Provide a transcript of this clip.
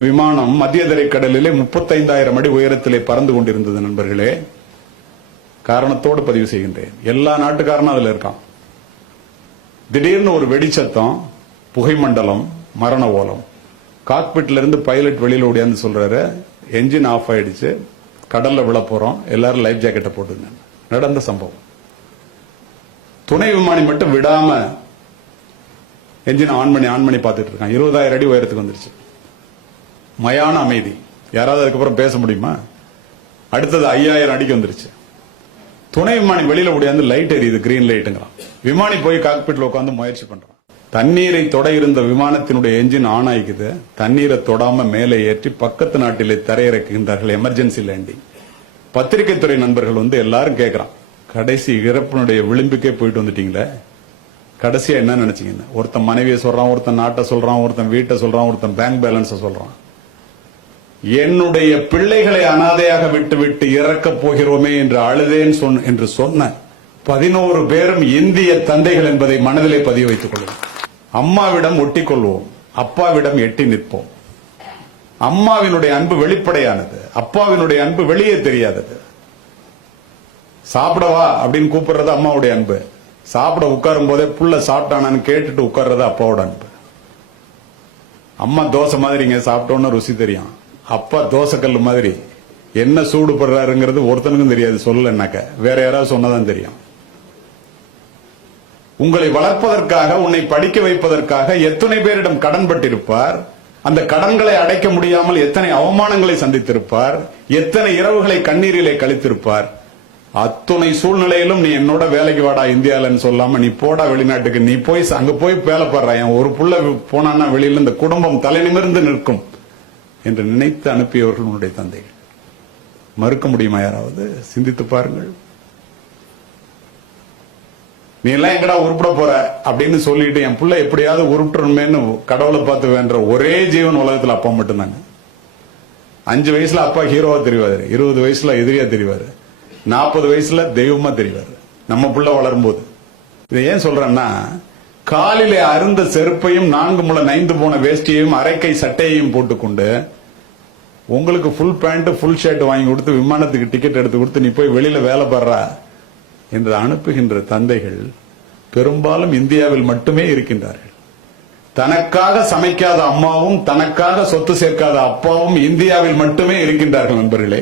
விமானம் மத்திய தரைக்கடலிலே 35,000 அடி உயரத்திலே பறந்து கொண்டிருந்தது நண்பர்களே. காரணத்தோடு பதிவு செய்கின்றேன். எல்லா நாட்டுக்காரனும் அதுல இருக்கான். திடீர்னு ஒரு வெடிச்சத்தம், புகை மண்டலம், மரண ஓலம். காக்பிட்ல இருந்து பைலட் வெளியில ஓடியாந்து சொல்றாரு, என்ஜின் ஆஃப் ஆயிடுச்சு, கடல்ல விழ போறோம், எல்லாரும் லைஃப் ஜாக்கெட்டை போட்டுங்க. நடந்த சம்பவம். துணை விமானி மட்டும் விடாம என்ஜின் ஆன் பண்ணி பார்த்துட்டு இருக்கான். 20,000 அடி உயரத்துக்கு வந்துருச்சு. மயான அமைதி. யாராவது அதுக்கப்புறம் பேச முடியுமா? அடுத்தது 5,000 அடிக்கு வந்துருச்சு. துணை விமானி வெளியில ஓடியாந்து லைட் எரியுது, கிரீன் லைட்டுங்கிறான். விமானி போய் காக்பிட்ல உட்காந்து முயற்சி பண்றான். தண்ணீரை தொட இருந்த விமானத்தினுடைய என்ஜின் ஆன் ஆகிக்குது. தண்ணீரை தொடாம மேலே ஏற்றி பக்கத்து நாட்டிலே தரையிறக்குகின்றார்கள். Emergency landing. பத்திரிகை துறை நண்பர்கள் வந்து எல்லாரும் கேட்கறான், கடைசி இறப்பினுடைய விளிம்புக்கே போயிட்டு வந்துட்டீங்களே, கடைசியா என்ன நினைச்சீங்க? ஒருத்தன் மனைவியை சொல்றான், ஒருத்தன் நாட்டை சொல்றான், ஒருத்தன் வீட்டை சொல்றான், ஒருத்தன் பேங்க் பேலன்ஸை சொல்றான். என்னுடைய பிள்ளைகளை அனாதையாக விட்டு இறக்க போகிறோமே என்று அழுதேன் என்று சொன்ன 11 பேரும் இந்திய தந்தைகள் என்பதை மனதிலே பதிவு வைத்துக் கொள்வோம். அம்மாவிடம் ஒட்டிக்கொள்வோம், அப்பாவிடம் எட்டி நிற்போம். அம்மாவினுடைய அன்பு வெளிப்படையானது, அப்பாவினுடைய அன்பு வெளியே தெரியாதது. சாப்பிடவா அப்படின்னு கூப்பிடுறது அம்மாவுடைய அன்பு. சாப்பிட உட்காரும் போதே புள்ள சாப்பிட்டானு கேட்டுட்டு உட்கார்றது அப்பாவோட அன்பு. அம்மா தோசை மாதிரிங்க, சாப்பிட்டோன்னு ருசி தெரியும். அப்பா தோசைக்கல் மாதிரி என்ன சூடுபடுறாருங்கிறது ஒருத்தனுக்கும் தெரியாது. சொல்லலன்னாக்க வேற யாராவது சொன்னதான் தெரியும். உங்களை வளர்ப்பதற்காக, உன்னை படிக்க வைப்பதற்காக எத்தனை பேரிடம் கடன் பட்டிருப்பார். அந்த கடன்களை அடைக்க முடியாமல் எத்தனை அவமானங்களை சந்தித்திருப்பார். எத்தனை இரவுகளை கண்ணீரிலே கழித்திருப்பார். அத்துணை சூழ்நிலையிலும் நீ என்னோட வேலைக்கு வாடா இந்தியாலன்னு சொல்லாம நீ போடா வெளிநாட்டுக்கு, நீ போய் அங்க போய் வேலை பாடுற, ஒரு புள்ள போனான்னா வெளியில இந்த குடும்பம் தலை நிமிர்ந்து நிற்கும் என்று நினைத்து அனுப்பியவர்கள் உன்னுடைய தந்தைகள். மறுக்க முடியுமா? யாராவது சிந்தித்து பாருங்கள். நீ எல்லாம் எங்கடா உருப்பிட போற அப்படின்னு சொல்லிட்டு என் புள்ள எப்படியாவது உருப்பிடணுமேன்னு கடவுளை பார்த்து வேண்ட ஒரே ஜீவன் உலகத்துல அப்பா மட்டும்தாங்க. 5 வயசுல அப்பா ஹீரோவா தெரிவாரு, 20 வயசுல எதிரியா தெரிவாரு, 40 வயசுல தெய்வமா தெரிவாரு. நம்ம புள்ள வளரும்போது இதை ஏன் சொல்றேன்னா, காலிலே அருந்த செருப்பையும் 4 முழ நைந்து போன வேஷ்டியையும் அரைக்கை சட்டையையும் போட்டுக்கொண்டு உங்களுக்கு ஃபுல் பேண்ட் ஃபுல் ஷர்ட் வாங்கி கொடுத்து விமானத்துக்கு டிக்கெட் எடுத்து கொடுத்து நீ போய் வெளியில வேலை பாடுறா என்று அனுப்புகின்ற தந்தைகள் பெரும்பாலும் இந்தியாவில் மட்டுமே இருக்கின்றார்கள். தனக்காக சமைக்காத அம்மாவும் தனக்காக சொத்து சேர்க்காத அப்பாவும் இந்தியாவில் மட்டுமே இருக்கின்றார்கள் நண்பர்களே.